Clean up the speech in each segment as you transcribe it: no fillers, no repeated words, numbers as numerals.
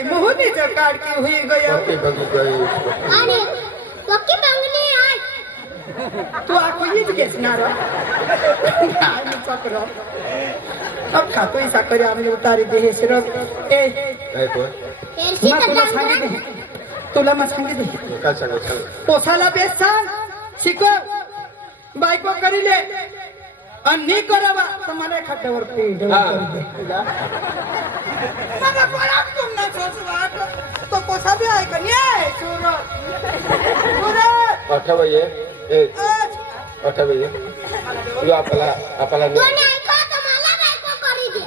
करी मोहनीचं काढकी हुई गया आणि पक्की बांगणी आहे तू आको हीच घेसणार चक्र अब खातोय साखरी आम्ही उतारी दे हे शिरक ए तेरशी मग तुला तर सांगितले तुला मग सांगितले काय सांगायचं पोसाला बेस सांग शिकव बायको करीले आणि नी करावा तर मला खाट्यावर पीठ तो पोसा बी आहे का नाही सुरत अठरा ये अठरा ये तू आपला कोणी ऐका तर मला बायको करी दे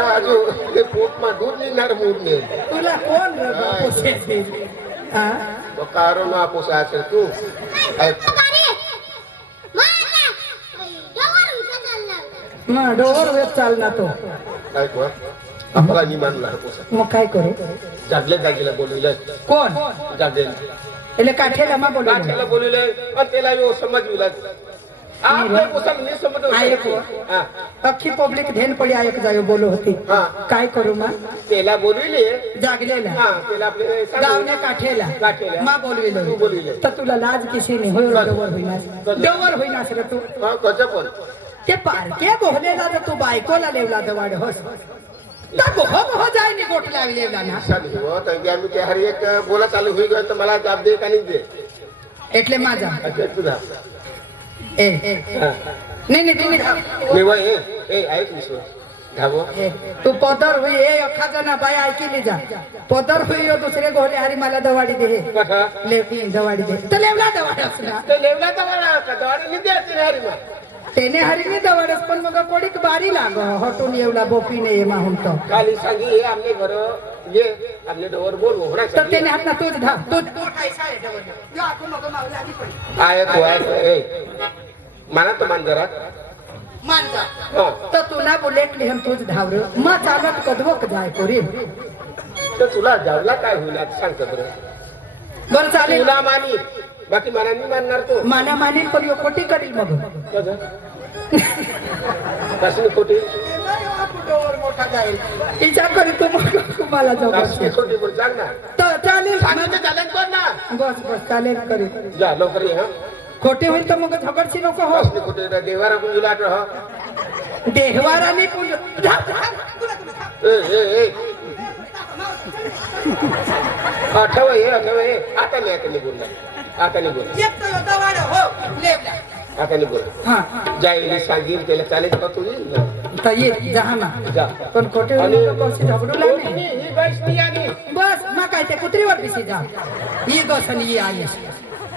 राजू ते पोटमा दूध निघणार मूड नाही तुला कोण पोसायचे हा तो कारो ना पोसा असेल तू मग डोवर वेळ चालना तो काय को आपला निमानला पोसा मग काय करू जागले जागेला बोलविलं कोण जागले એટલે કાઠેલા માં બોલો काठेला बोलविलं पण त्याला यो समजविलं आपल्या पोसा नाही समज हा अख्खी पब्लिक धेन पडी ऐक जायो बोलो होती हा. काय करू मा त्याला बोलविले जागलेला हा त्याला आपले गावने काठेला काठेला. मा बोलविलो तू बोलविले. तर तुला लाज किसी नाही होय डोवर होईनास डोवर होईनास रे तू हा कसं पण ते पारके बोहलेला तर तू बायकोला लेवला दवाड होस तर बोह जाय नि गोट लावी लेवला ना साधी हो तर आम्ही ते हर एक बोला चालू होई गयो तर मला जाब दे का नाही दे એટલે माझा अच्छा तुझा ए नाही नाही तुम्ही मी वय ए ऐक निसो धाबो तू पदर होई ए अख्खा जना बाय ऐकली जा पदर होई यो दुसरे गोले हरी मला दवाडी दे कथा लेवली दवाडी दे तर लेवला दवाड असला ते लेवला तर मला कदाडी नाही द्यायची हरी मा तेने हरीने दवाडस पण मग कोडीक बारी लाग हटून येवला बोपीने ये माहून तो काली सांगी हे आमने घर ये आपले डोवर बोल होणार तर तेने हात ना तूच धाव तू खायचा आहे डबल यो आखो नको मावला आधी पडी आय तो ए मला तर मान जरा मान जा हा तर तुला बुलेट लिहम तूच धाव रे मा चालत कदवक जाय पोरी तर तुला जावला काय होईल आता सांग बरं बर चालेल तुला मानी बाकी मला नाही मानणार तो माना मानील पण यो खोटी करील मग कसली खोटी मोठा जाईल विचार करी तू मला कसली जाऊ खोटी बोल सांग ना तर चालेल सांगितलं चालेल कोण ना बस बस चालेल करी जा लवकर ये हा खोटे होईल तर मग झगडशी नको हो कसली खोटी देवारा कुंजूला आठ हा देहवाराने पुंज ए ए ए आठव ये आता नाही बोलणार आता नाही बोल आता नाही बोल हा जायली सांगील त्याला चालेल का तू तर ये जहा ना जा पण खोटे होईल तर कशी झगडू लागली ही बाईस नाही आली बस मग काय ते कुत्रीवर पिसी जा ही दोसन ही आलीस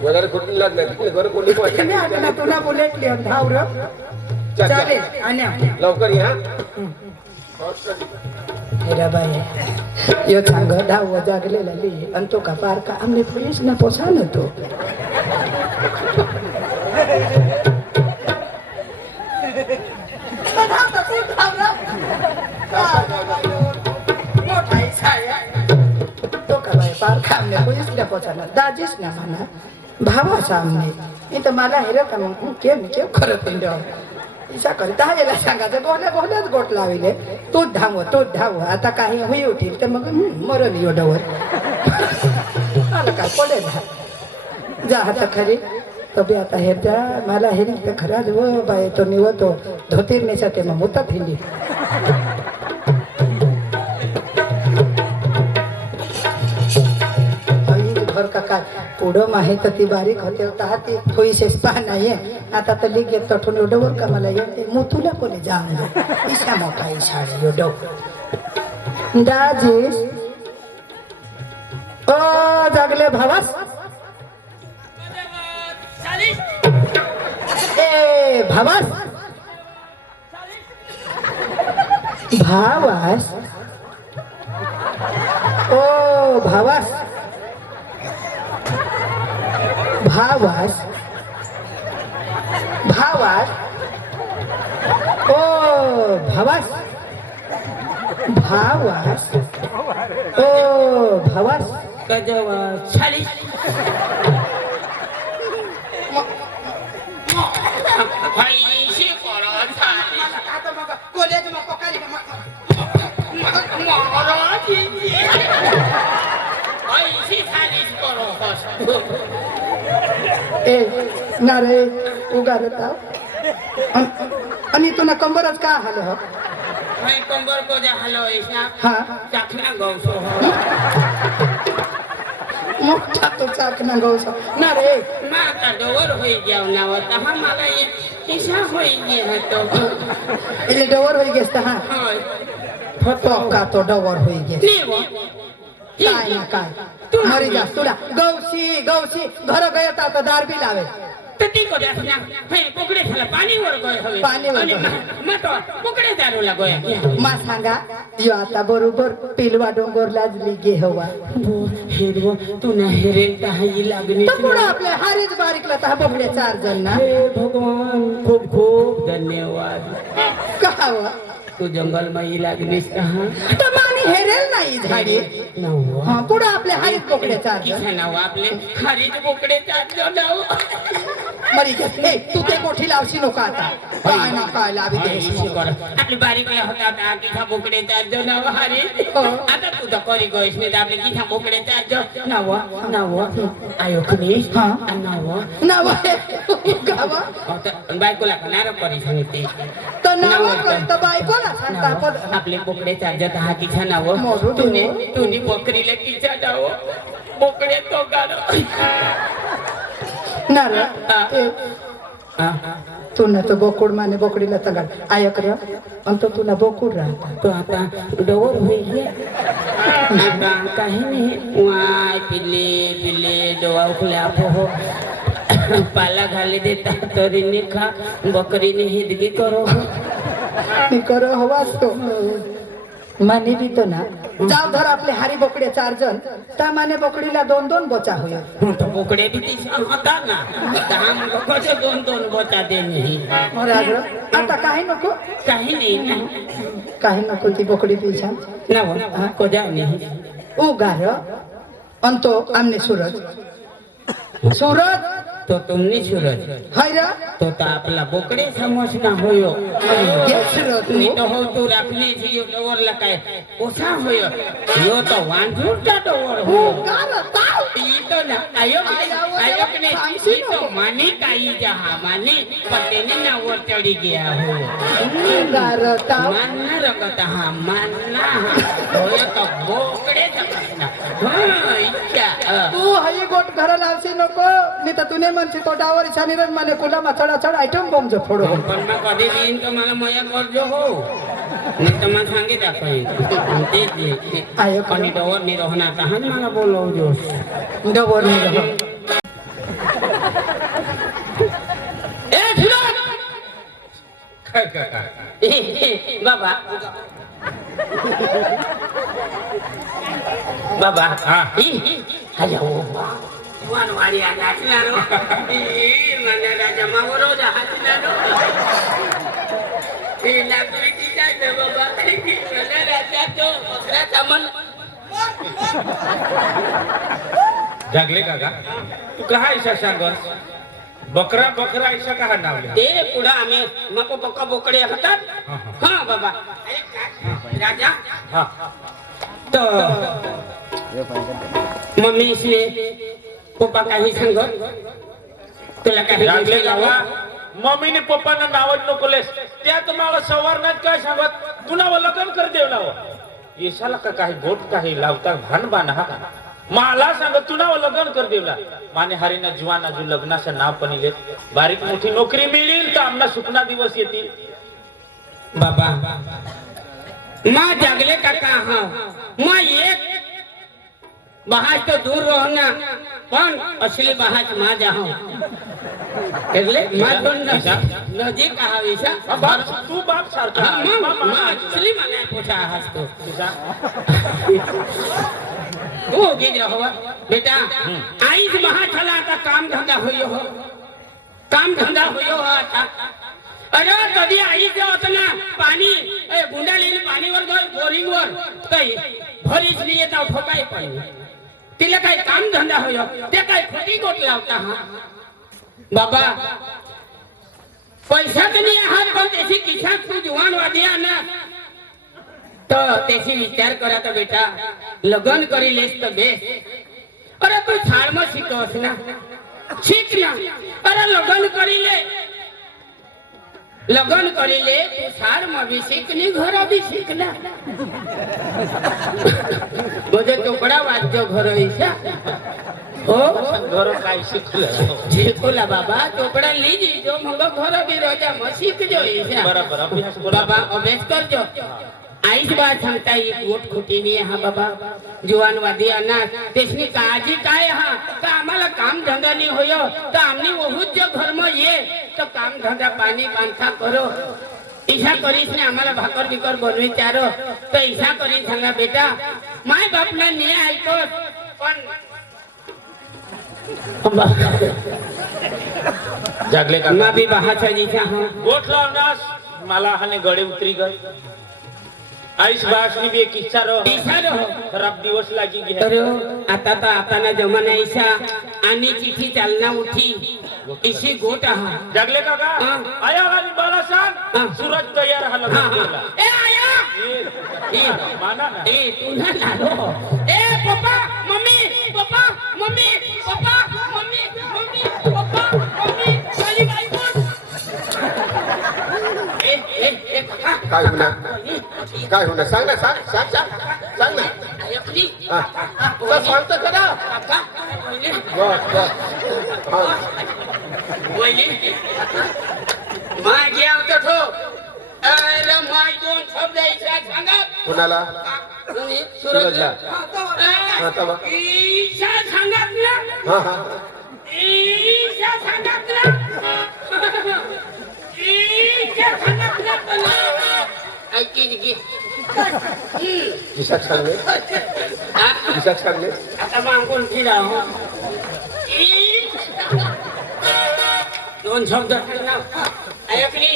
वगैरे खोटी लागणार घर कोणी तुम्ही आता तुला बुलेट लिहून धाव र चालेल आणि लवकर या हेरा बाई यो सांग धाव जागलेला ली आणि तो का पार का आमने पोलीस ना पोसा न तो तो का बाई पार का आमने पोलीस ना पोसा ना दाजीस ना म्हणा भावा सामने इथं मला हेर का मग केम खरं पिंड इसा करता याला सांगायचं गोल्याच गोट लाविले तूच धाव आता काही होई उठील तर मग मरण एवढ्यावर मला काय पडेल जा आता खरी तबी आता हेर जा मला हेरी तर खराच व बाय तो निवतो धोतीर नेसा ते मग होता थिंडी घर का काय पुढं माहे तर ती बारीक होते होता ती थोडीशी पाह नाहीये आता तर लिग येत तठून एवढं का मला येते मुतुला कोणी जाऊन इशा मोठा इशाळे एवढं दाजीस ओ जागले भावास ए भावास भावास ओ भावास भावास भावास ओ भावास भावास ओ भावास कजवा छाली पैसे करा छाली आता मग कॉलेज मग पकाली ए ना रे उगा रहता आणि तुला कंबरच का हाल हो मैं कंबर को जा हलो ऐसा हाँ चाखना गौसो हो मोठा तो चाकना गौस ना रे माता डोवर होई जाव ना होता हमारा ये ऐसा होई गया तो એટલે ડવર હોઈ ગેસ તા હા होय પક્કા તો ડવર હોઈ ગેસ नहीं वो काय ना काय मरी जास तुला गौसी गौसी घर गयो ता तो दार बी लावे तो ती को देखना है पकड़े थला पानी वर गए हवे पाणी वर गए. मैं तो पकड़े दारू लगोया मा सांगा यो आता बरोबर पिलवा डोंगरला गे हवा वो हेरवा तू ना हेरेल का ही लागणी तर पुढे आपल्या हारीच बारीकला ता बघडे 4 जण ना हे भगवान खूप खूप धन्यवाद कहावा तू जंगल में ही लागणीस कहा तर मानी हेरेल नाही झाडी नवा हा पुढे आपल्या हारीच बघडे 4 जण किसा नाव आपले खरीच बोकडे चाललो नाव मरी गेस ए तू ते मोठी लावशी नको आता काय ना काय लावी देस आपली बारीकला होता आता किसा बोकडे चाललो नाव हरी आता तू तर करी गईस ने आपले किसा बोकडे चाललो नाव नाव आयो खनीस हा नाव नाव गावा आता बायकोला कनार परी सांगते तर नाव करता बायकोला सांगता पण आपले बोकडे चालत हा किसा नाव मोरू तूने तूने बकरीला किसा नाव बोकडे तो गाडो ना रे हा तू ना तो बोकुड माने बोकडीला तगाड आयक रे आणि तो तुला बोकुड राहता तो आता डोर होई गया आता काही नाही वाय पिले पिले डोवा उखल्या हो पाला घाले देता तरी ने खा बकरीने हिदगी करो मी करो हवास तो माने भी तो ना जाव धर आपले हारी बोकडे 4 जण त्या माने बोकडीला 2-2 बोचा होय तो बोकडे भी तीसा होता ना हम लोग को दोन बोचा दे नहीं महाराज आता काही नको काही नाही काही नको ती बोकडी पिछा ना वो को जा नहीं उगार अंतो आमने सूरज सूरज तो तुमने सूरज हाय रे तो आपला बोकडे समोसना होयो गेस रे मी तू तो हो तू राखली थी यो डोवर लकाय ओसा होयो यो तो वांझूटा डोवर हो उगार ताव ई तो ना आयो आयो ने ई तो मानी काई जहा मानी पतेने ना वर चढ़ी गया हो उगार ताव मानना रगता हा मानना होयो तो बोकडे समोसना हां इच्छा तू हई गोट घर लावशी नको मी तर तुने म्हणशी कोटावर छानीरन माने कुला चढा चढ आयटम बॉम्ब जो फोडो पण मैं कधी दिन तो मला मया करजो हो मी तुम्हाला सांगितलं काही ते आयो आणि डोवर नि रहना तहन मला बोलव जो डोवर नाही रहो ए सुरज काय बाबा बाबा हा हॅलो वानवाडी आला असलानो मला राजा मावरो जा हसलानो ए लागली की काय बाबा मला राजा तो बकरा सामान जागले काका तू कहा ऐसा सांगस बकरा बकरा ऐसा कहा नावले ते पुढे आम्ही मको पक्का बोकडे होतात हा बाबा राजा हा तो मम्मी इसने पप्पा काही सांगत तुला काही जागले गोष्टी काका लावत? मम्मीने पप्पांना नावच नकोलेस त्यात मला सवारनात काय सांगत तुला लग्न कर देव लाव येशाला का काही गोट काही लावता भान बान हा मला सांगत तुला लग्न कर देवला माने हरीना जीवाना जो लग्नाचं नाव पणिले बारीक मोठी नोकरी मिळेल तर आमना सुपना दिवस येतील बाबा माँ जागले काका हाँ माँ एक बहाज तो दूर रहना पण असली बहाज माँ जाओ એટલે માँ તો નજીક આવી છે तू बाप सारखा माँ असली મને પૂછા હસ તો तू होगी रहो बेटा आईज महा चला आता काम धंदा होयो हो काम धंदा होयो हो आता अरे कधी आई जे होत ना पाणी गुंडाळीने पाणीवर गल बोरिंग वर काही भरीच नाही येता ठोकाय पण तिला काय काम धंदा होयो ते काय खोटी गोट लावता हा बाबा पैसा तर नाही हात पण त्याची किशात तू जुवान वादी ना तो त्याची विचार करा तर बेटा लग्न करी लेस तर बेस अरे तू शाळेમાં શીખોસ ना શીખ ना अरे લગન કરી લે तू शाळेમાં बी શીખ ની ઘરે બી શીખ ना બધે ચોપડા વાંચજો ઘરે ઈશા हो घरो काय शिकलं शिकवला बाबा चोपडा लिहिजी जो मग घर बी रोजा मग शिकजो ईशा बरोबर अभ्यास बाबा अभ्यास करजो आईच बात सांगता एक गोट खोटी नाही हा बाबा जुवानवादी अनाथ त्याची काळजी काय हा तर आम्हाला काम धंदा नाही होयो तर आम्ही वहूच जो घर में ये तो काम धंदा पाणी बांधा करो ईशा करीस ने आम्हाला भाकर बिकर बनवी चारो तो ईशा करी सांगा बेटा माय बापना नाही ऐकत पण जागले का मैं भी बाहर चली जा हूँ गोठ लावनास मला हाने गळे उतरी गए आईस बासनी भी एक इच्छा रहो खराब दिवस लागी गया अरे आता तर आपला जमाना ऐसा आणि चिठी चालना उठी इसी गोट हा जागले का आया आणि बाला सांग सूरज तयार हा लग्न केला ए आया ए माना ना ए तुझा लालो ए papa mummy papa mummy papa mummy mummy papa mummy चली बाई कोण ए ए ए काय होणार सांग ना सांग ना ऐकली तुला सांगतो करा काका बस बोली मागे आवतो ठो अरे माय दोन शब्द ऐसा सांगा कुणाला कोणी सूरजला. हा, तवा. ईशा सांगितलं हा ईशा सांगितलं ईशा सांगितलं ऐकी की किशाक सांगले आता मागून फिराव दोन शब्द ऐकली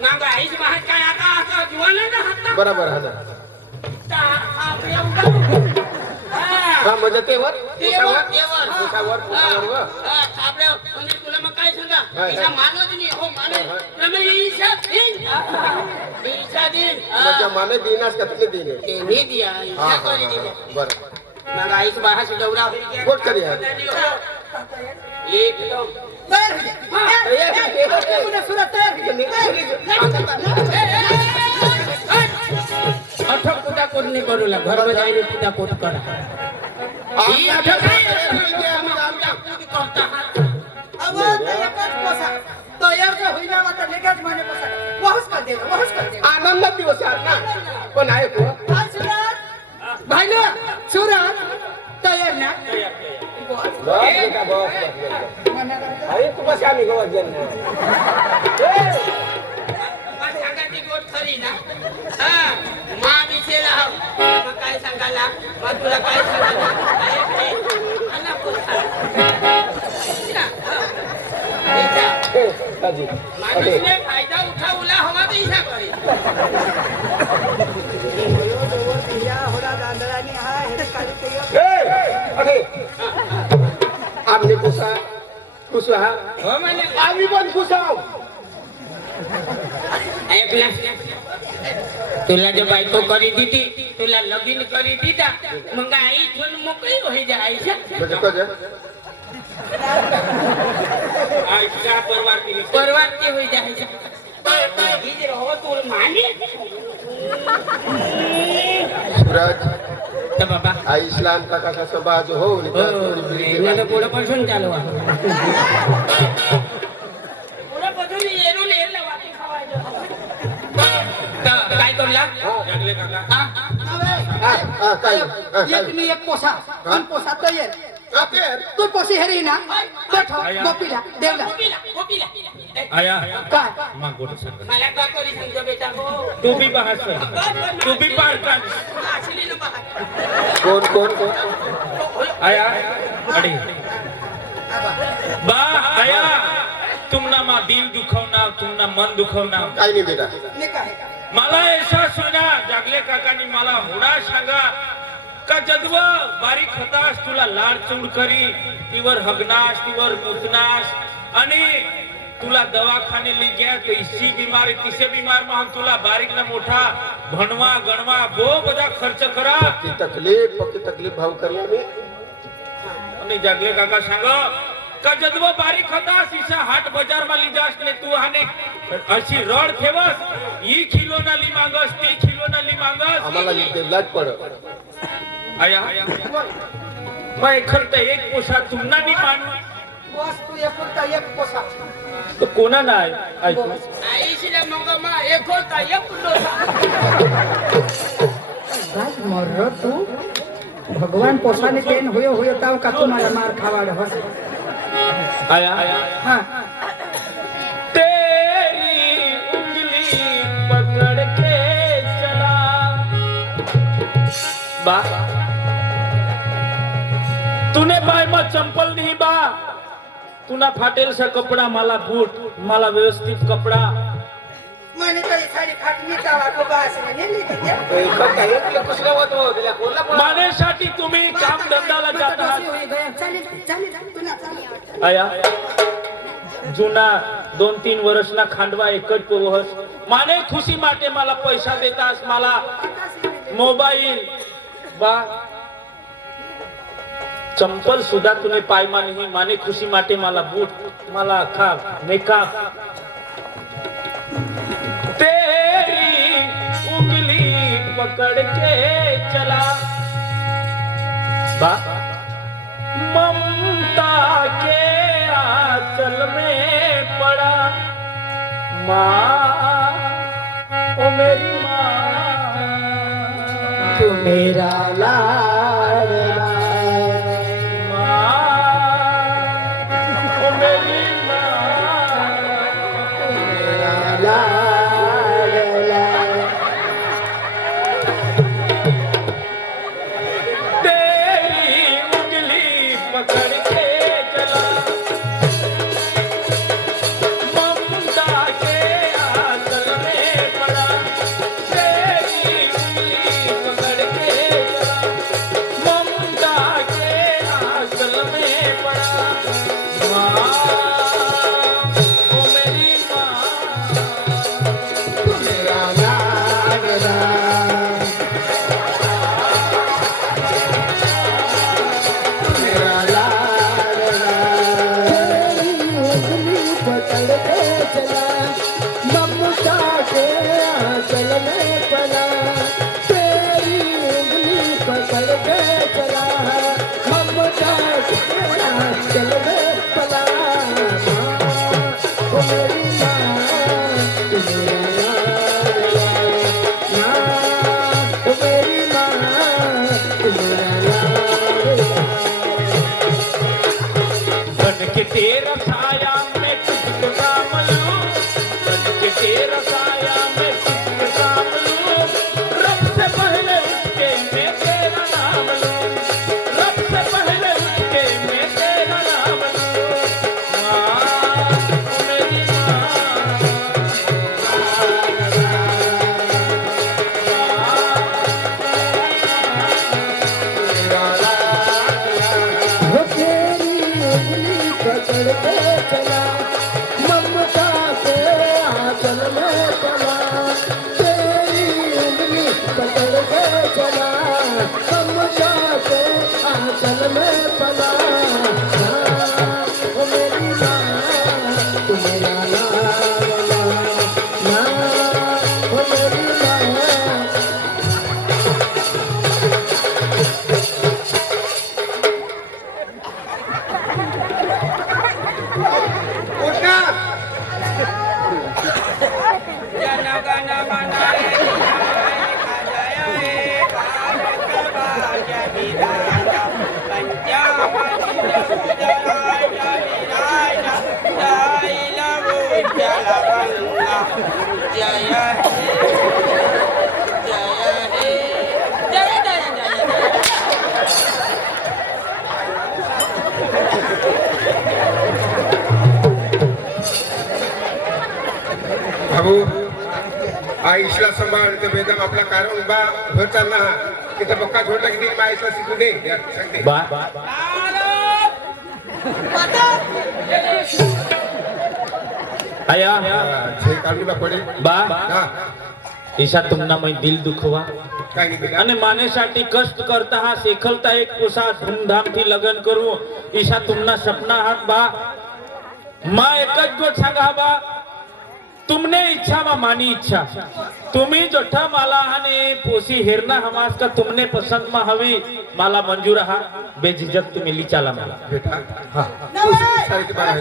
माग आईच महात काय आता आता जीवनाचा हात बरोबर हा ना हा म्हणजे तेवर पुसावर तुला मग काय सांगा हाय. ईशा मानत नाही हो माने ईशा दिन म्हणजे माने दिनास का तुम्ही दिने त्यांनी दिया ईशा करी दिले बरं मग आईच बाहेर डवरा गोट करी हा. एकदम अठक कुठा कोण नाही करूला घर मध्ये जाईने कुठा कोट करा ही अठक आनंद दिवस आहे ना पण आहे को भाई ना सूरज तयार ना अरे तू बस आम्ही गवत सांगायची गोट खरी ना हा मा विषयला मग काय सांगायला मग तुला काय सांगायला माणूसने फायदा उठावला हवा तर इशा करे आम्ही कुसा हा हो म्हणे आम्ही पण कुसाव ऐकला तुला जो बायको करी दिली तुला लगीन करी दिला मग आई इथून मोकळी होई जा आईशा म्हणजे कसं आईच्या परवानगी परवानगी होई जा आईशा हीच रहो तू मानी सूरज तर बाबा आई इस्लाम का कसं बाजू हो हो पुढे पासून चालू आहे पुढे पासून येरून येरला वाटी खावायचं काय करला जागले काका काय एक नी एक पोसा पण पोसा तयार तू पोसी हरी ना बैठो गोपीला देवला गोपीला आया काय मग गोठ सांग मला का करी सांगतो बेटा हो तू भी बाहर से तू भी पार कर असली ना बाहेर कोण आया अड़ी बा आया तुम ना मा दिल दुखवना तुम ना मन दुखवना काय नाही बेटा मला ऐसा सुना जागले काकानी मला हुडा सांगा का जदव बारीक होतास तुला लाड चूड करी तीवर हगनाश तीवर मुतनाश आणि तुला दवाखाने ली गया तो इसी बीमारी तिसे बीमार में हम तुला बारीक ना मोठा भणवा गणवा बो बधा खर्च करा फक्त तकलीफ भाव करी आम्ही अपने जागले काका सांग का जदवा बारीक होता शीशा हाट बाजार में ली जास ने तू आने अशी रड ठेवस ई किलो ना ली मांगस ती किलो ना ली मांगस आम्हाला लाज पड आया मैं खरता एक पोसा तुमना नहीं मानू वस्तू एकुलता एक पोसा तो कोणा नाही ऐक आईशीला मग मा एक होता एक डोसा राज मर तू भगवान पोसाने तेन होयो ताव का तुम्हाला मार खावाड हो आया हाँ तेरी उंगली पकड़ के चला बा तूने बाय मत चंपल नहीं बा तुना फाटेल सा कपडा मला बूट मला व्यवस्थित कपडा मैंने तो ये सारी फाटली का वाको बास ने नेली क्या मानेसाठी तुम्ही काम धंदाला जात आहात होई गया चालेल तुला चालेल आया जुना 2-3 वर्षना खांडवा एकच पोहस माने खुशी माटे मला पैसा देतास मला मोबाईल बा चंपल सुद्धा तुने पायमा नहीं माने खुशी माटे मला बूट मला खा मेकअप तेरी उंगली पकड़ के चला बा ममता के आंचल में पड़ा माँ ओ मेरी माँ तू मेरा लाडला तेरा साया मैं तुझको काम लूं बन के तेरा साया मैं तुझको काम लूं रब से पहले उसके मैं तेरा नाम लूं रब से पहले उसके मैं तेरा नाम लूं माँ मेरी पकड़ के चला ममता के आंचल में पला तेरी उंगली पकड़ के चला ममता के आंचल में पला ओ मेरी माँ तू मेरा लाडला माँ ओ मेरी माँ बाबू आईशला सांभाळ ते बेदम आपला कारण बा घर चालना तिथे बक्का छोडला की ती आईशला शिकू दे यार सांगते बा आया छे काढूला पडे बा हा ईशा तुमना मैं दिल दुखवा काय नाही बेटा અને માનેसाठी કષ્ટ કરતા હા શેખલતા એક પોસા ધૂમધામથી લગ્ન કરવું ઈશા तुमना सपना हात बा मा एक જ गोष्ट सांगा बा तुमने इच्छा मा मानी इच्छा तुम्ही जोठा माला हाने पोसी हेरना हमास का तुमने पसंद मा हवी माला मंजूर हा बेझिझक तुम्ही लिचाला मला बेटा हा सारी तुम्हाला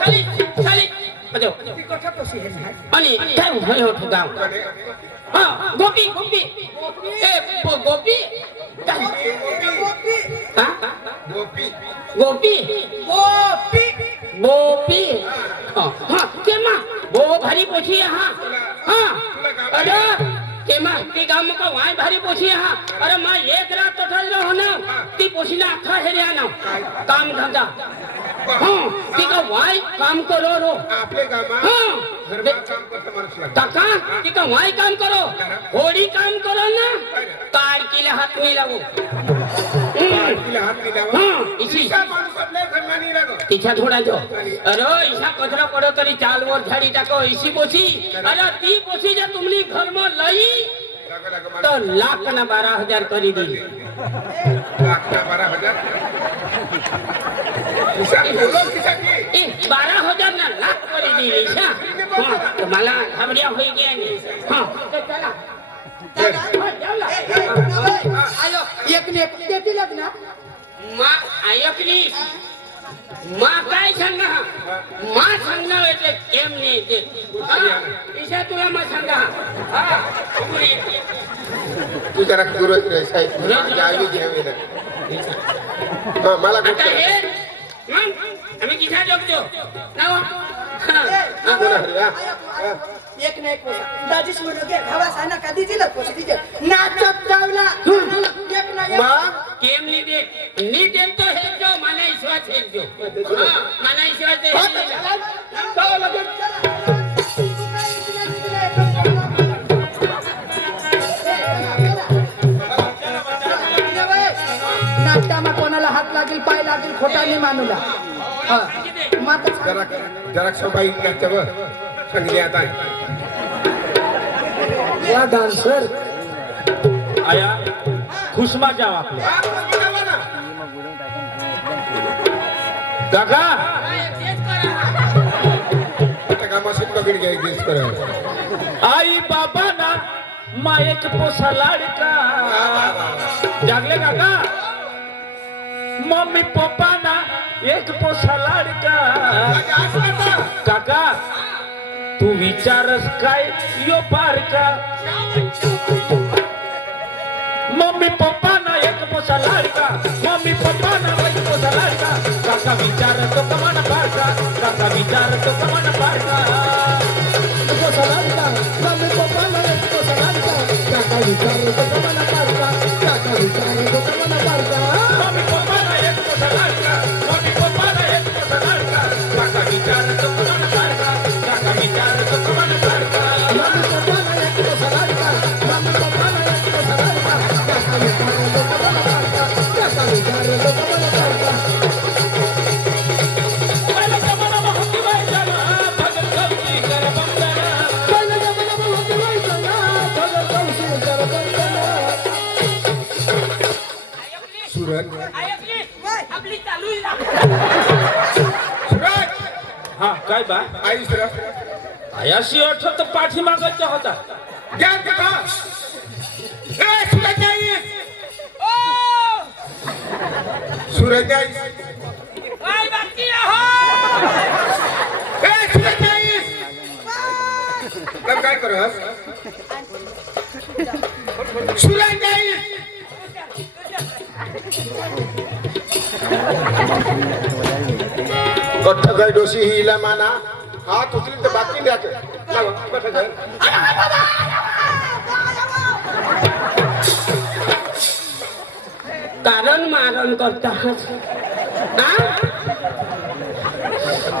खाली खाली बजो ती कोठा पोशी हे नाही. आणि काय होय हो गाव हा गोपी गोपी ए गोपी हा गोपी गोपी गोपी गोपी हाँ केमा वो भारी पोछी है हाँ हाँ अरे केमा ती गांव में का वाई भारी पोछी है हाँ अरे माँ एक रात तो ठल रहो ना ती पोछी ना अखा है रिया ना काम धंधा हाँ ती का वाई काम करो रो आपले गामा हाँ घरमा काम करता माणूस लागतो काका ती का वाई काम करो होड़ी काम करो ना कार के हाथ में लगो तिला हात दिल्यावर हाँ इसी ईशा माणूस आपल्या घरमा नाही लागत तिच्या थोडा जो अरे ईशा कचरा पडो तरी चाल वर झाडी टाको इसी पोछी अरे ती पोछी जे तुमनी घर में लई लागा लागा तो लाख ना 12,000 करी दी लाख 12,000 ईशा बोलो किसाठी 12,000 ना लाख करी दी ईशा हाँ तो मला घबरिया होई गया नहीं हाँ तो चला आयो एक ने एक देतीलच ना माँ आयकली माँ काय सांगा माँ सांगणार એટલે કેમ નહીં તે ईशा तुला माँ सांगा हा तू जरा गुरुच रे साहेब जावी घ्यावी ना हा मला आता गोष्ट हे मग आम्ही किसा जगतो नाव कोण हरी हा एक ने एक पोसा दाजीच म्हणतो की हवा साना कधी दिलं पोशी तिचे नाचत जावला एक ना एक मग केम नी दे तो हे जो मला विश्वास हे जो हां मला विश्वास हे जाऊ लगेच नाट्यामा कोणाला हात लागेल पाय लागेल खोटा नाही मानूला हा मग जरा जरा सबाई घ्यायचं सांगली आता या डान्सर आया खुशमा जाव आपल्या काका आता कामाशी पकड घ्याय गेस करा आई बाबा ना मा एक पोसा लाडका जागले काका मम्मी पप्पा ना एक पोसा लाडका काका तू विचारस काय यो पार का मम्मी पप्पा ना एक पोसा लाडका मम्मी पप्पा ना एक पोसा लाडका काका विचार तो कमान पार का काका विचार तो कमान पार का पोसा लाडका मम्मी पप्पा ना एक पोसा लाडका काका विचार तो कमान पार का काका विचार तो कमान पार का मम्मी पप्पा ना एक पोसा लाडका मम्मी पप्पा ना एक पोसा लाडका काका विचार तो कमान पार का काका विचार तो कमान पार का मम्मी पप्पा ना एक पोसा लाडका मम्मी पप्पा ना एक पोसा लाडका काका विचार तो कमान पार का काका विचार तो कमान पार का पहिला जमाना होती बाईजाना भगत गौसी कर बंदना पहिला जमाना होती बाईजाना भगत गौसी कर बंदना सुरत आपली चालू सुरत हा काय बा आई सुरत आयाशी अर्थ तर पाठीमागचा होता घ्या का ए सुरत आई सुरत आई काय बाकी आहो ए सुरत आई कब काय करू हस सुरत आई गठ्ठ गाय डोशी हिला माना हात उचली तर बाकी द्यायचं लावा, गठ्ठ गाय. कारण मारण करता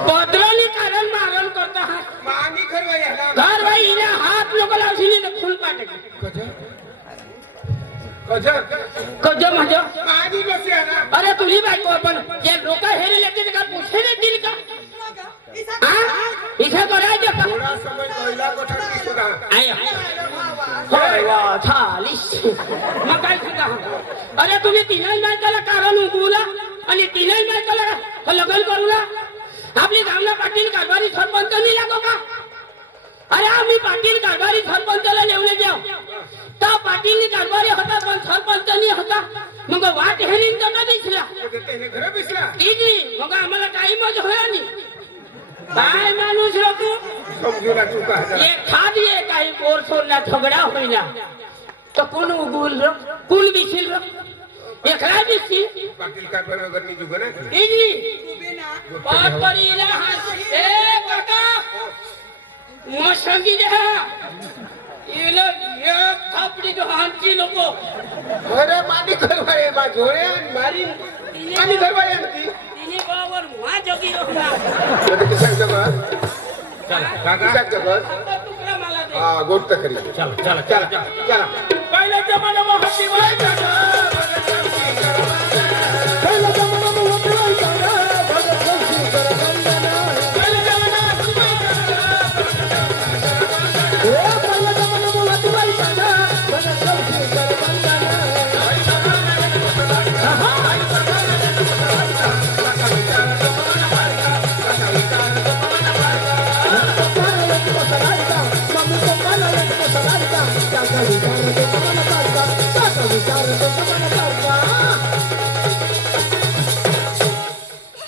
पत्राने कारण मारण करता मानी खरवा याला घर भाई इने हात नको लावशील तर फुल पाटे गजर गजर कज म्हणजे मानी डोशी आहे ना अरे तुझी बायको पण जे लोक हेरे येतील का पुढे देतील का हा? इथे करायचं का थोडा समय महिला कोठा दिसतो ना आय होय वा चालीस मग काय सुद्धा अरे तुम्ही तीनही बायकाला कारण उगवला आणि तीनही बायकाला लग्न करूला आपली गावना पाटील कारभारी सरपंच नाही लागो का अरे आम्ही पाटील कारभारी सरपंचाला नेवले जाऊ तर पाटील कारभारी होता पण सरपंच नाही होता मग वाट हेरीन तर नाही दिसला त्याने घर बिसला इजी मग आम्हाला टाइमच होया नाही काय माणूस रो तू समजूला चुका एक खाद ये काही पोर सोडला झगडा होईना तर कोण उगवल र कोण बिशील र एकला बिशील पाटील कारभार वगैरे निघू ना इजी पाच परीला ए काका मशंगी द्या इला एक थापडी तो हांची नको अरे मानी घरवाळे बा झोळे मारी मानी घरवाळे होती तिने बरोबर वा जगी होता म्हणजे किसान जगत चला काका किसान जगत तुकडा मला दे हा गोष्ट खरी चला चला चला चला चला पहिल्या जमान्यात हत्ती व्हायचा का? पहिल्या जमान्यात हत्ती व्हायचा का? पहिल्या जमान्यात हत्ती व्हायचा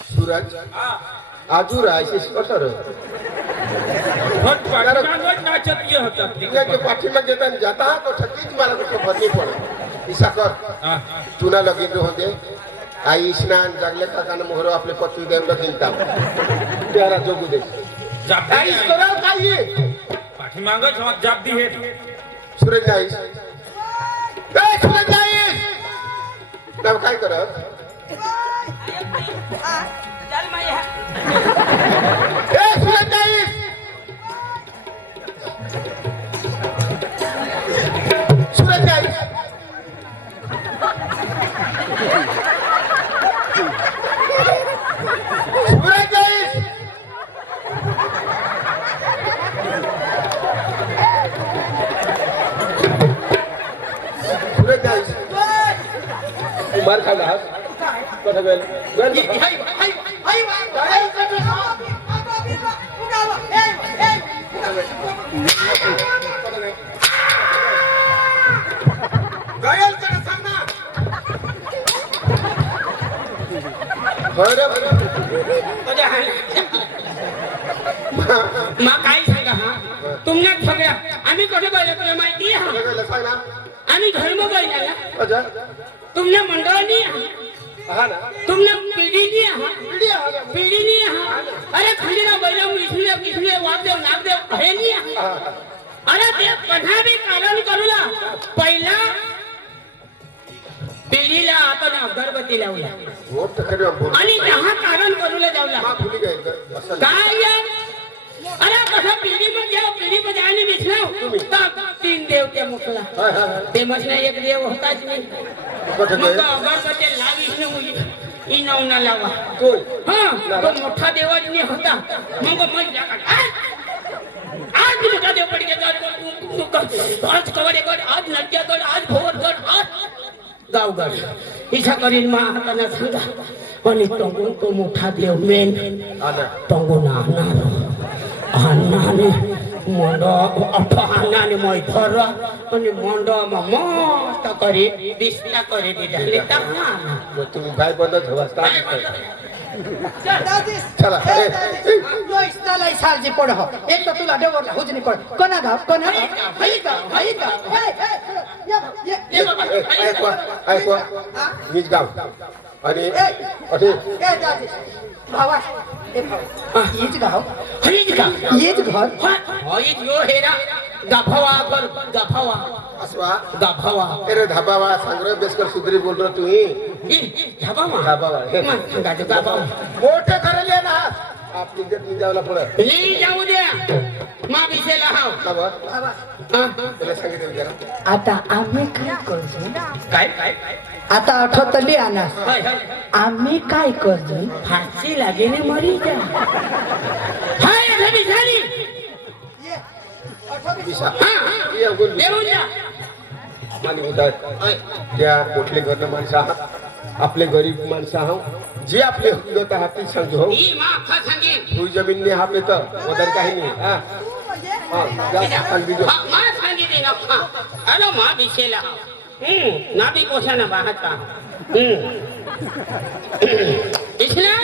सूरज आजू राहायचे कसं रे भट पाठीमागं नाचत ये होता तुझ्या पाठीमागे येताना जाता तो छत्तीच मला कसं भरली पडे इसाकर हा. तुला लगीन होते आई स्नान जागले काकानं मोहर आपले पत्नी देवला घेता त्याला जोगू दे जाबदी आई आहे. करा काही पाठीमागं जाबदी हे सूरज नाईस ए सूरज नाईस नाव काय करत चल माया ए Suraj nice Suraj nice Suraj nice Suraj nice मार खायला हात कसं वेळ मग काय सांगा हा तुमने सगळ्या आम्ही कुठे पाहिलं तुला माहिती आहे सांग ना आम्ही धर्म पाहिला अच्छा तुमने मंडळानी हा ना तुमने पिढीनी पिढी हा ना. पिढीनी अरे खंडीला बैल विसले विसले वागदेव नागदेव हे नाही हा, अरे ते कथा बी कारण करूला पहिला पिढीला आपण अगरबत्ती लावला गोष्ट खरी आहे, बोल. आणि दहा कारण करूला जावला हा, फुली काय तर, असं. काय या? अरे कसं पिढीमध्ये आणि दिसला तर तीन देव त्या मुखला हाय, हाय, हाय. ते मधला एक देव होताच नाही कसं मग काय? अगरबत्ती लावीस ना इनवना लावा तो. हा तो मोठा देवानी होता मग आज मोठा देव पडी आज कवडेगड आज नट्यागड आज भोवरगड आज गावगड इच्छा करीन मा हाताना सांगा आणि टंगून तो मोठा देव मेन आला. टंगून आणणार अन्नाने मंड अन्नाने मैथर अनि मंडमा मस्त करे बिस्ला करे दिदाले तमा मग तुम्ही काय बंद ठेवा चला ए, ए. सालजी पड हो एक तर तुला डेवरला हुजनी पड कोणा गाव कोणा गाव हाई गाव हाई गाव ऐकवा मीच गाव आणि अरे भावा हे भाऊ हीच गाव हरीज का हीच घर हरीज यो हेरा गफवा कर गफवा असवा गफवा अरे धाबावा सांग रे बेसकर सुधरी बोल रहा तू धाबावा धाबावा सांगा तो गफवा मोठे करायले ना आपली जर निजावला पडत ली जाऊ द्या मा बिसेला हाव बाबा भावा त्याला सांगितलं जरा आता आम्ही काय करतो काय काय आता आठवतली आणा हाय हाय आम्ही काय करतो फाशी लागेने मरी जा हाय अरे बिचारी पैसा हा हे अगोदर देऊन द्या मान्य होतात होय. त्या कुठले घरनं माणसं आहात आपले गरीब माणसं आहोत जे आपले हकीकत आहात ते सांगतो हो ही माफ सांगेन तुझ जमीन हा पे तर वदर काही नाही हा जा, सांग दीजो. मा सांगितले ना अरे मा दिसेला नाभी कोशाना बाहता इसने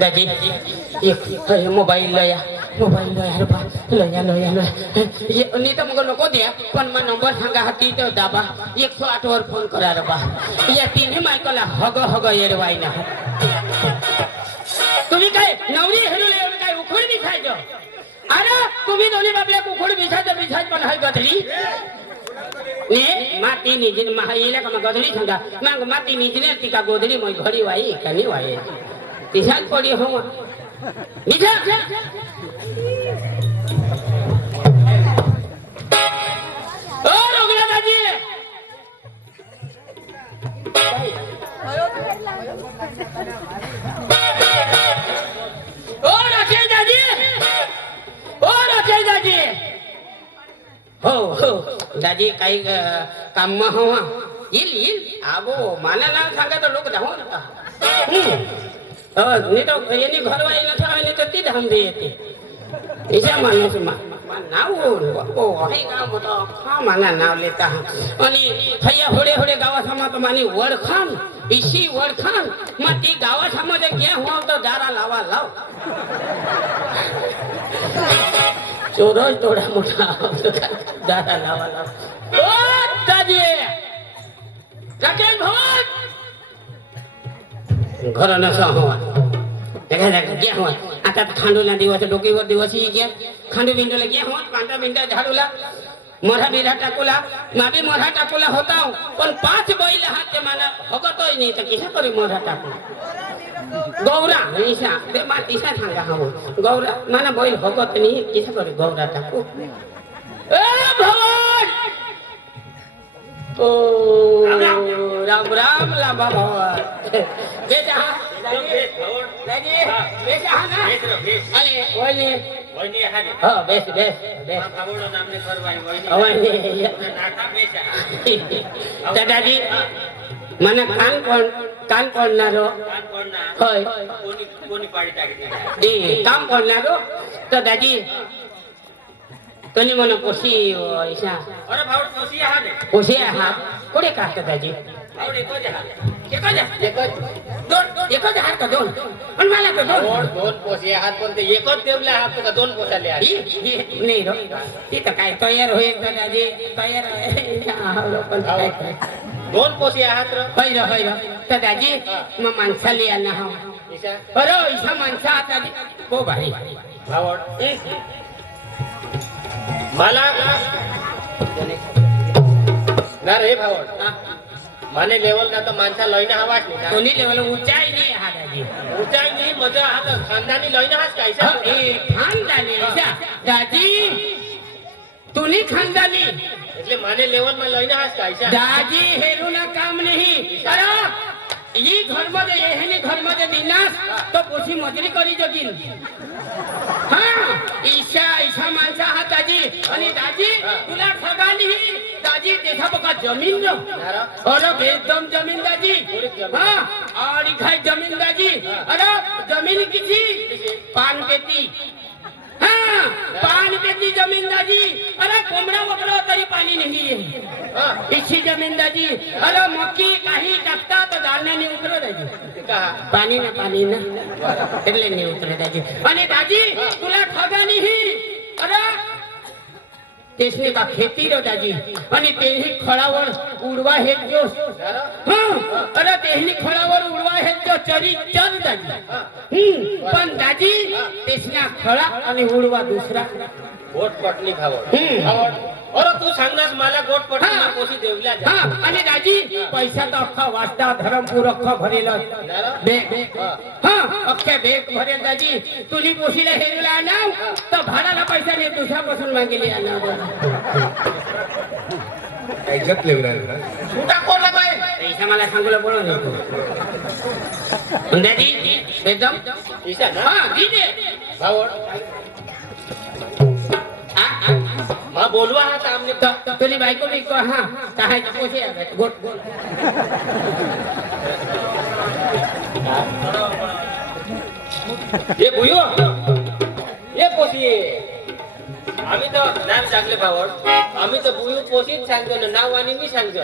दादी एक मोबाईल लया रे बा लया नाही तर मग नको द्या पण मग नंबर सांगा हाती तर दाबा 108 वर फोन करा रे बा या तिन्ही मायकला हग येरवाई ना तुम्ही काय नवरी हेरुले एवढं काय उखड बिछायचं अरे तुम्ही दोन्ही बाबल्या उखड बिछायचं पण हाय गधडी ने माती निजिन महाईला का मग गधडी सांगा मग माती निजिने ती का गोधडी मग घडी वाई का नाही वाई तिशात पडी हो निजा ओ रोगला दाजी ओ राकेश दाजी हो दाजी काही काम हवा येईल आबो मला नाव सांगा तर लोक धावू नका नाही तर यांनी घर वाईला ठेवायला तर ती धाम दे येते तिच्या माणूस नाव आहे का मोठं हा मला नाव लेता आणि थैया होडे गावासमा तर मानी वडखान इशी वडखान मग ती गावासमध्ये घ्या हो तर दारा लावा लाव चोरच थोडा मोठा दादा लावा लाव दादी राकेश भाऊ घर नसा हवा घ्या हवा आता खांडूला दिवस डोकीवर दिवस घ्या खांडू बिंडूला घ्या हवा 5 मिनिटं झाडूला मरा बिरा टाकूला मागे मरा टाकूला होता पण 5 बैल हात ते मला हगतोय नाही तर किसा करी मरा टाकू गौरा ईशा ते मातीसा सांगा हवं गौरा मला बैल हगत नाही किसा करी गौरा टाकू ए भवन ओ राम राम लांबा भवन बेटा बेटा ना अरे वहिनी हो बेस दादाजी મને કાન કોણનારો હોય એ કામ કોણનારો તો દાદી તને મને પોસી પોસી આહાર કોડે કાઢતો દાદી एकच हार का दोन पण मला का दोन पोसे हात पण ते एकच देवला हात का दोन पोसाले नाही रो ती तर काय तयार होईल दादाजी तयार पण दोन पोसे हात होय रो तर दाजी मग माणसाले आला हा बरो इसा माणसा आता हो भाई भावड मला ना रे भावड माने लेवल का तो माणसा लईना हवाच नाही कोणी लेवल ऊंचाई नाही हा दादी ऊंचाई नाही मजा हा खानदानी लईना हाच कायसा ए खानदानी दादी तुनी खानदानी એટલે માને લેવલ માં લઈને હાસ કાયસા દાદી હેરું ના કામ નહીં અરે ઈ ઘર માં જે એની ઘર માં જે વિનાશ તો પોછી મજૂરી કરી જગીન હા ઈશા માણસા હા દાદી અને દાદી तुला ठगा नाही दादी देखा बघा जमीन जो अरे एकदम जमीन दादी हाँ और खाई जमीन दादी अरे जमीन किसी पान खेती हाँ पान खेती जमीन दादी अरे कोंबडा वगैरह तरी पाणी नाही आहे इसी जमीन दादी अरे मक्की काही टाकता तर धान्य नाही उतरत दादी पाणी ना એટલે નહીં ઉતરે દાદી અને દાદી तुला ठगा नाही अरे तेसने का खेती रो दादी आणि तेही खळावर उडवा हे जो अरे तेही खळावर उडवा हे जो चरी चर दादी पण दादी तेसना खळा आणि उडवा दुसरा गोट पटली खावड अरे तू सांगनास मला गोट पटली ना कोशी देवल्या जा आणि दादी पैसा तो अख्खा वास्ता धरमपूर अख्खा भरेल बेग हां अख्खे बेग भरेल दादी तुली कोशीला हेरला ना तर भाडाला पैसा नाही दुसऱ्यापासून मागेली आणा ऐकत लेवला सुटा कोण बाई ईशा मला सांगूला बोलवलं होतं. दादी एकदम ईशा ना हा दीदी भावड मा बोलवा हा आमने तुझी बायको बिको हा काय पोसे गोट गोट ये बुयो ये पोसी आम्ही तर नाम सांगले भावड आम्ही तर बुयो पोसीच सांगतो ना नाव आणि मी सांगतो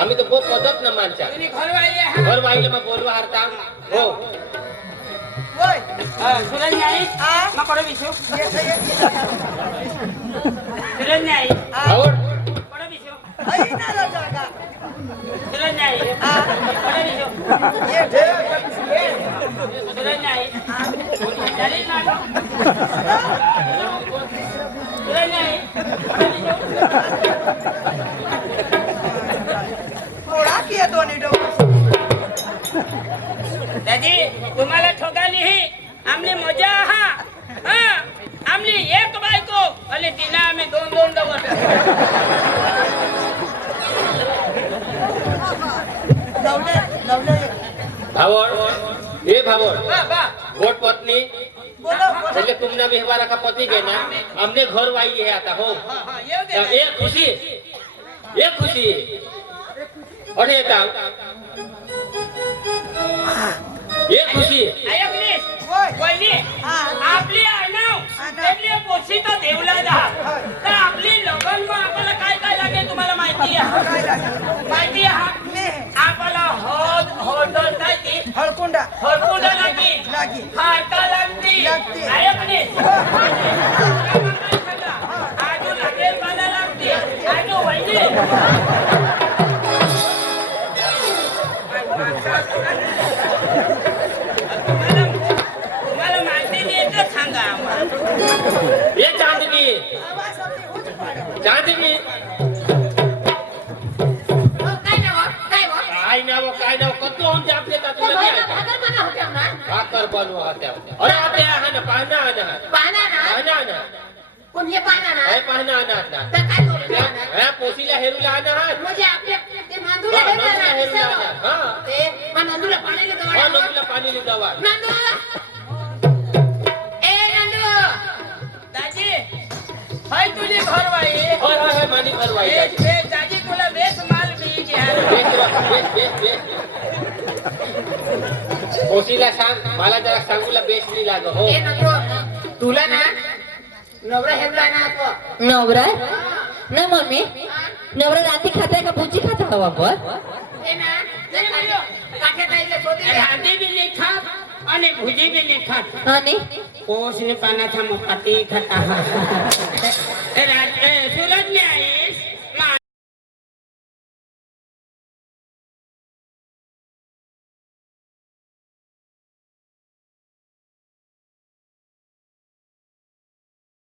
आम्ही तर बहुत पद्धत ना मानचा तुझी घरवाली आहे घर वाईले मग बोलवा हारता हो सुरज नाही मग कोण विषय सुरज नाही भावड कोण विषय सुरज नाही कोण विषय सुरज नाही चालेल ना सुरज नाही दादी तुम्हाला ठोकाली ही आमली मजा हा आमली एक बायको आणि तिला आम्ही दोन दोन दवट भावड ये भावड बा गोट पत्नी पहले तुमने भी हमारा का पति गए ना हमने घर वाई है आता हो येऊ दे एक खुशी और ये काम ये खुशी ऐकली वहिनी आपली आणाव त्यातली पोशी तर देवला जा तर आपली लग्न मग आपल्याला काय काय लागेल तुम्हाला माहिती आहे आपल्याला हळद नाही हळकुंडा हळकुंडा लागली लागी. हाता लागली लागते. ऐकली आजू लागेल मला लागते आजू वहिनी तुम्हाला माहिती नाही तर सांगा आम्हाला ये चांदनी काय नाव कतो होऊन आपले का तुला नाही भाकर बनवा होत्या अरे आते आहे ना पाहना आहे ना पाहना ना काय पाहना आहे ना हा पोसीला हेरूला आहे ना नंदूला पाणी लिदावा दाजी हाय तुझी घरवाई होय मानी भरवाई दाजी तुला बेस माल मी घ्या पोसीला सांग मला जरा सांगूला बेस नाही लाग हो तुला ना नवरा हेरला ना तो नवरा ना मम्मी नवरा राती खाता है का भुजी खाता है वापर रांधी बी नाही खात आणि भुजी बी नाही खात आणि पोषणे पानाचा मोकाती खाता सुरज नाही आई